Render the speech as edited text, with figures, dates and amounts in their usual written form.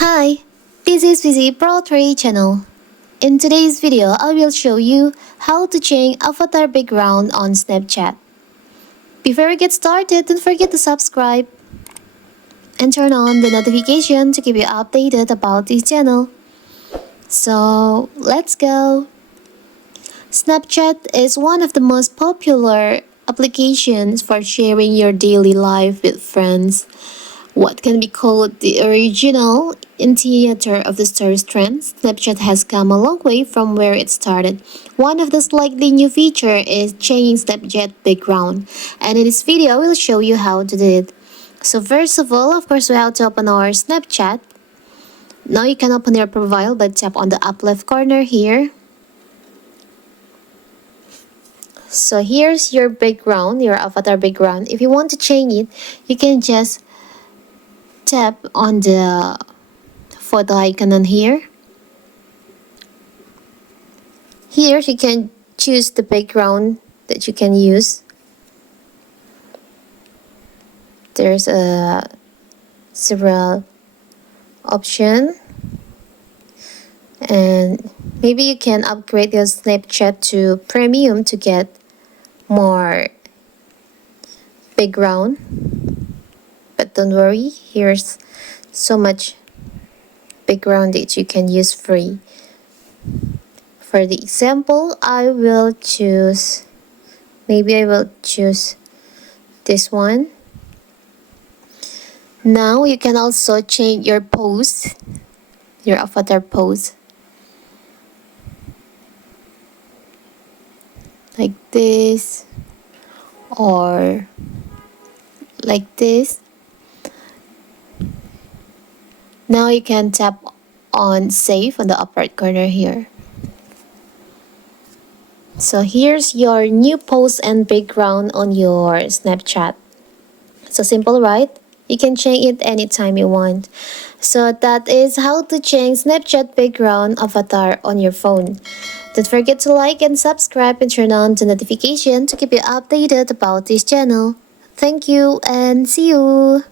Hi, this is Vizi Pro 3 channel. In today's video, I will show you how to change avatar background on Snapchat. Before we get started, don't forget to subscribe and turn on the notification to keep you updated about this channel. So, let's go! Snapchat is one of the most popular applications for sharing your daily life with friends. What can be called the original initiator of the stories trend, Snapchat has come a long way from where it started. One of the slightly new features is changing Snapchat background, and in this video I will show you how to do it. So first of all, of course, we have to open our Snapchat. Now you can open your profile by tap on the up left corner here. So here's your background, your avatar background. If you want to change it, you can just tap on the photo icon on here. Here you can choose the background that you can use. There's several options, and maybe you can upgrade your Snapchat to premium to get more background. But don't worry, here's so much background that you can use free. For the example, I will choose this one. Now you can also change your pose, your avatar pose. Like this or like this. Now you can tap on save on the upper right corner here. So here's your new post and background on your Snapchat. So simple, right? You can change it anytime you want. So that is how to change Snapchat background avatar on your phone. Don't forget to like and subscribe and turn on the notification to keep you updated about this channel. Thank you and see you!